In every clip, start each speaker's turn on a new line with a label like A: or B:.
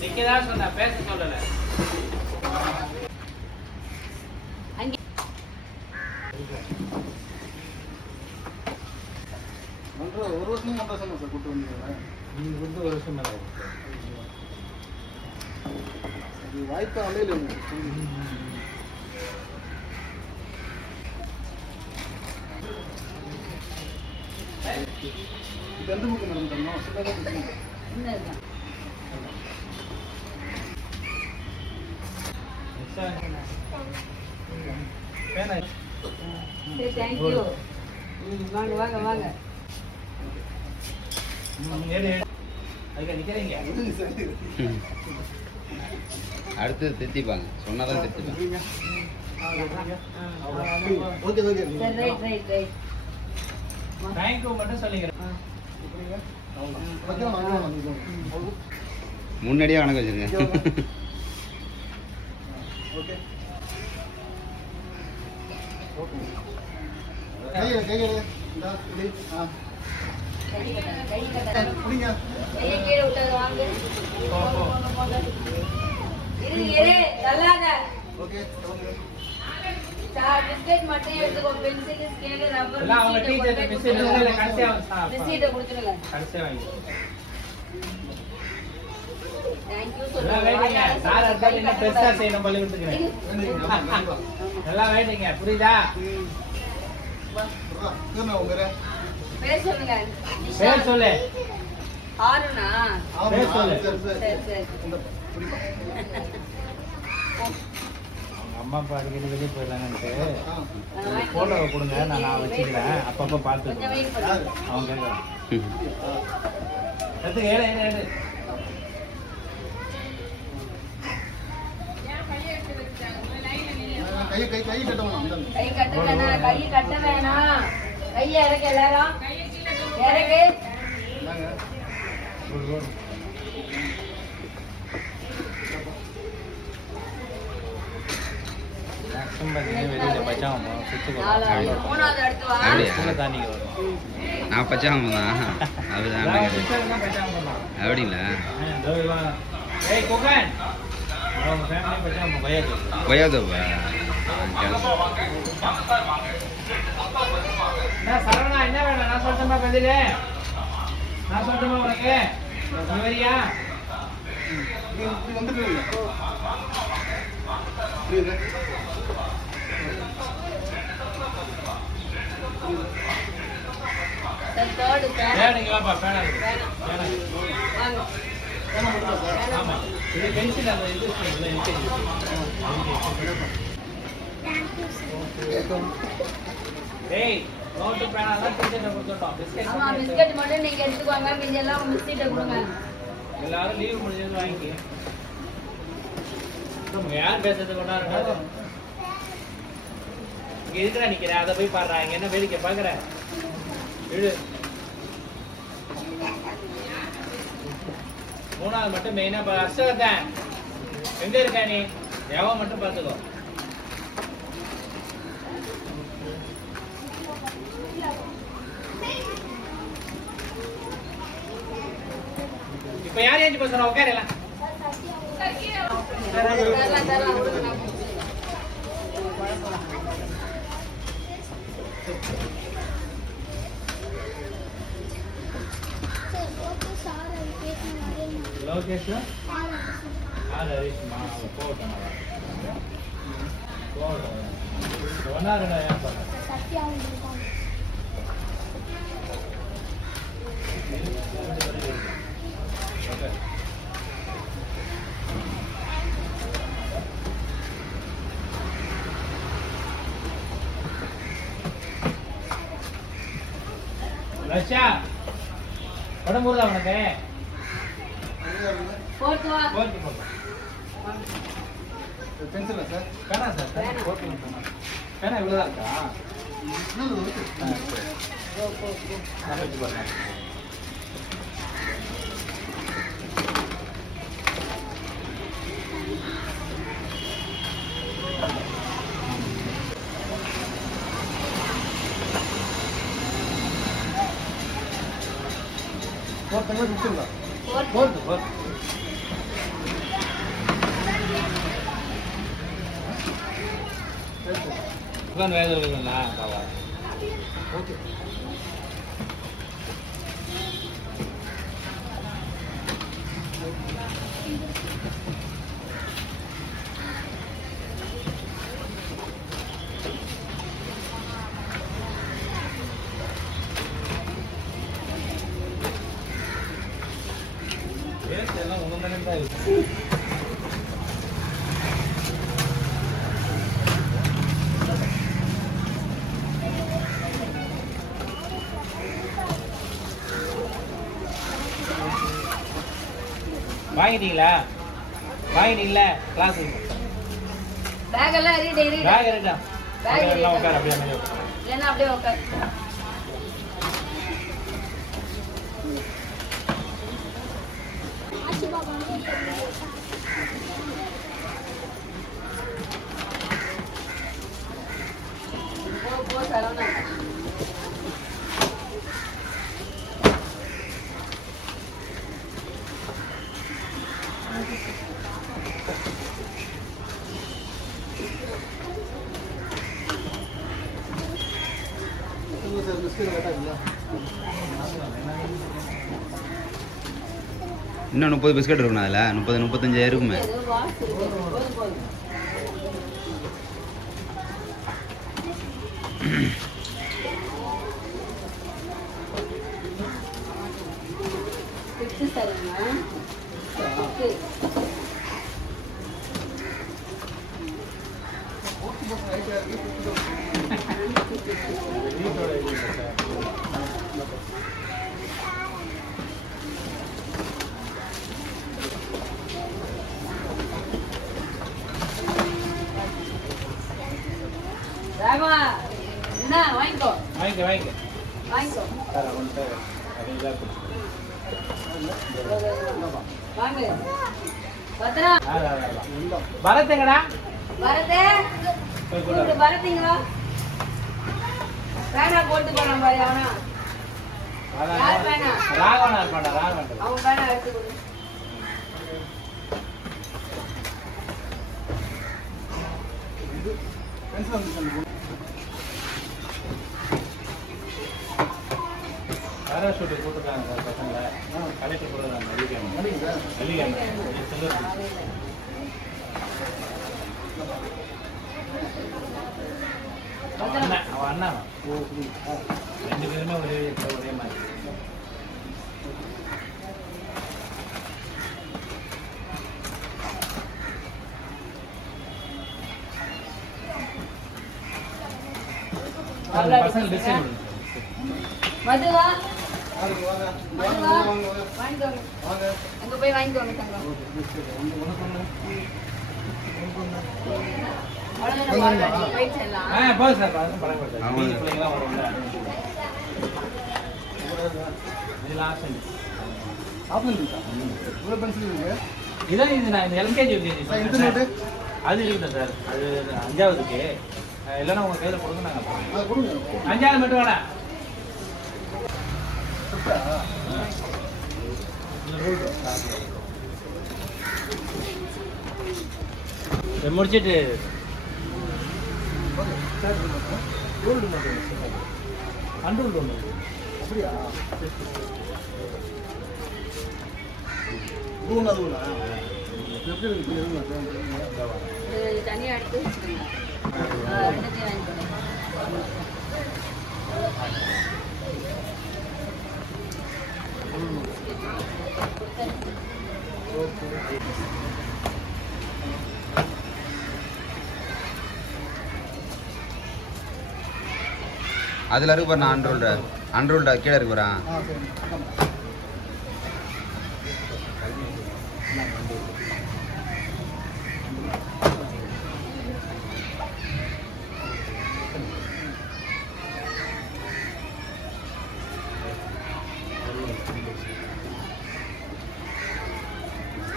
A: நிக்கதான் சொன்ன பேச சொல்லல
B: ஒரு வருஷம் ஒன்றரை வருஷம் சார் கூட்டு வந்தீங்க
A: நீங்க வந்து ஒரு வருஷம் மேல.
B: அது வாய்ப்பு அமையல இது எந்த புக்கு மேடம் தரணும் சின்னதாக
A: பேனா
C: தேங்க்யூ வாங்க வாங்க வாங்க
D: அடுத்தது திருத்திப்பாங்க சொன்னாதான் திருத்திப்பாங்க
B: ஓகே ஓகே
C: சரி right right right
A: thank you மட்டும் சொல்லுங்க.
D: முன்னாடியே வணக்கம் வச்சிருங்க.
B: ஓகே கையை கையை இந்தா ஆ. ஓகே.
C: சார் பிஸ்கட் மட்டும் எடுத்துக்கோ. பென்சில் ஸ்கேல் ரப்பர்
A: எல்லாம் அவங்க டீச்சர் மிஸ் இல்ல கடைசியா வந்து சா-
C: ரிசீட்டை கொடுத்துருங்க.
A: கடைசியா வாங்கி
C: தேங்க்யூ
A: எல்லாம் வேண்டிங்க சார் அடுத்த என்ன பெருசா செய்யணும் பள்ளி கொடுத்துக்கிறேன் எல்லாம் வேண்டிங்க புரியுதா?
B: பேரு?
C: சொல்லுங்க.
A: பேர் சொல்லு.
C: ஆருணா?
B: ஆமா,
A: பேர் சொல்லு.
B: சரி, சரி.
A: அம்மா அப்பா அடிக்கடி வெளியே போயிடலாங்கன்ட்டு
B: ஆ.
A: போட்டோவை கொடுங்க நான் நான் வச்சுக்கிறேன். அப்பப்போ
C: கொஞ்சம்
A: பார்த்து
C: வெயிட் பண்ணுங்க
A: அவன் கேட்கறான் எடுத்து ஏடு ஏடு ஏடு.
B: கை கை கை கட்ட வேணாம் இந்தாங்க.
C: கை கட்ட வேணாம் கை கட்ட வேணாம். கையை இறக்கு எல்லாரும். இறக்கு.
D: நான் பச்சாம தான் அதுதான் அப்படிங்களா? கொய்யாதோப்பா
A: என்ன வேணும்? நான் சொல்லட்டுமா பதிலு. நான் சொல்லட்டுமா உனக்கு. நீ
B: மட்டும்
A: நோட்டு பேனா டீச்சர்ட்ட கொடுத்துட்டோம். பிஸ்கட்
C: ஆமா பிஸ்கட் மட்டும் நீங்க எடுத்துக்கோங்க. மீதி எல்லாம் உங்க சீட்டை கொடுங்க.
A: எல்லாரும் லீவ் முடிஞ்சது வாங்கி. யார் பேசுறது கொண்டாடுறாங்க இங்க இருக்கிற நிக்கிற? அதை போய் பாடுறாங்க என்ன வேடிக்கை பாக்குற விடு மூணாவது மட்டும் மெயினா அர்ச்சகத்தான் எங்க இருக்க நீ? எவன் மட்டும் பார்த்துக்கோ. இப்ப யார் ஏஞ்சி பேசுறா? உட்காரலாம் லோகேஷ்? போட்டோம் போட்டோம் ஒன்னா ரெண்டா ஏன் பண்ண ஓகே ரஷ்யா உடம்பு ஊருதா உனக்கு?
C: போட்டு
A: போட்டு
B: பென்சிலா சார்.
A: பேனா இவ்வளோதான் இருக்கா
B: இன்னும் இருக்கு.
A: ஆ, சரி. நான் வச்சு பாருங்க
B: ஒருத்தங்க சுற்றுங்களா
C: Fourth.
A: போர்த்து போர்த்து உட்காந்து வேக இருக்குங்களா பாவா
B: ஓகே
A: வேஸ்ட் எல்லாம் உங்க மேலே தான் இருக்கு வாங்கிட்டீங்களா வாங்கிட்டீங்களா கிளாஸ்
C: Bag எல்லாம் ready, ready.
A: பேக் எல்லாம்
C: இருக்கு.
A: உட்கார் அப்படியே உட்காரு.
C: இல்லைன்னா அப்படியே உட்காரு. போ, போ, சரவணா.
D: இன்னும் முப்பது பிஸ்கட் இருக்கணும் அதில் முப்பது முப்பத்தஞ்சாயிரம் இருக்குமே
A: Thank
C: you. என்ன வாங்கிக்கோ
A: வாங்கிக்க வாங்கிக்க
C: வாங்கிக்கோ. வாங்க பத்திரா
A: ஆ, ஆ, ஆ, ஆ. பரத்துங்கடா
C: கூப்பிட்டு
A: கொடு.
C: வரத்தீங்களா பேனா போட்டு போறான் பாரு அவனா யார் வேணா?
A: ராகவனா இருப்பான்டா ராகவன்
C: அவன் பேனா எடுத்து கொடு
B: பென்சில்
A: பேராஷூட் போட்டுருக்காங்க சார் பசங்களை. கலெக்டர் போடுறாங்க வெள்ளிக்கிழமை.
B: சரிங்க சார்
A: வெள்ளிக்கிழமை அவன் ரெண்டு பேருமே ஒரே ஒரே மாதிரி. பசங்க டிசைன்
C: மதுவா? அங்க போய் வாங்கிக்கோங்க தங்கம்
A: போதும் சார்
B: பென்சில்
A: இதான் இது நான் இந்த எல்கேஜி யூகேஜி அது இருக்குது சார் அது அஞ்சாவதுக்கு இல்லைன்னா உங்கள் கையில் கொடுங்க நாங்கள் அஞ்சாவது மட்டும் வேணாம் முடிச்சிட்டு.
B: ஓகே
A: அண்டூர் ஒன்று
B: அப்படியா? இதுவும் அதுவும் எப்படி
C: எடுத்து வச்சுக்கோங்க ஆ, ரெண்டுத்தையும் வாங்கிக்கோங்க
D: அதில் இருக்கு பாரு நான் அன்ரோல்டா அன்ரோல்ட கீழே இருக்கு பாரு
B: ஆ சரி
D: சைடில் பார்த்தாலே தெரியுது
A: மதுரை நான் எந்த சாதனா எந்த லைனில்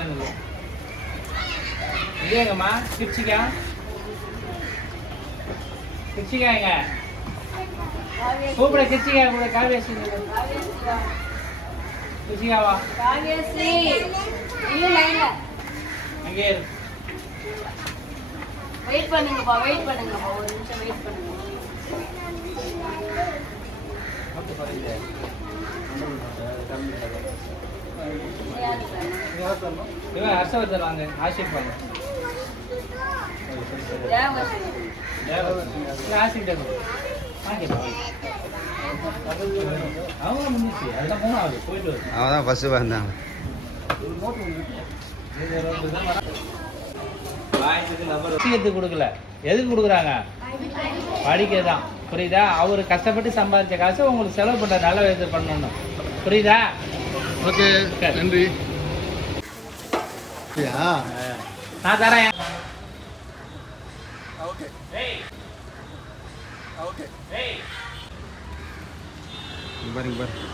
A: நில்லு இது? எங்கம்மா கிச்சிக்கா கிச்சிக்கா எங்க கூப்பிட கிச்சிக்கா கூட காவேசி கிச்சிக்காவா
C: காவியஸ்ரீ இல்ல லைன்ல
A: அங்கே
C: வெயிட் பண்ணுங்கப்பா வெயிட் பண்ணுங்கப்பா. ஒரு நிமிஷம் வெயிட் பண்ணுங்க?
A: இவன் ஹர்ஷவர்தன் வாங்க ஆஷிக் வாங்க. ஆஷிக்
D: அவன் தான் ஃபஸ்ட்டு வந்தான்.
A: விஷயத்துக்கு கொடுக்கல? எதுக்கு கொடுக்குறாங்க? படிக்க தான் புரியுதா? அவர் கஷ்டப்பட்டு சம்பாதிச்ச காசு உங்களுக்கு செலவு பண்ணுற நல்ல விதத்தை பண்ணணும். புரியுதா?
B: ஓகே. நன்றி.
A: நான் தரேன்.
D: பாருங்க பாருங்க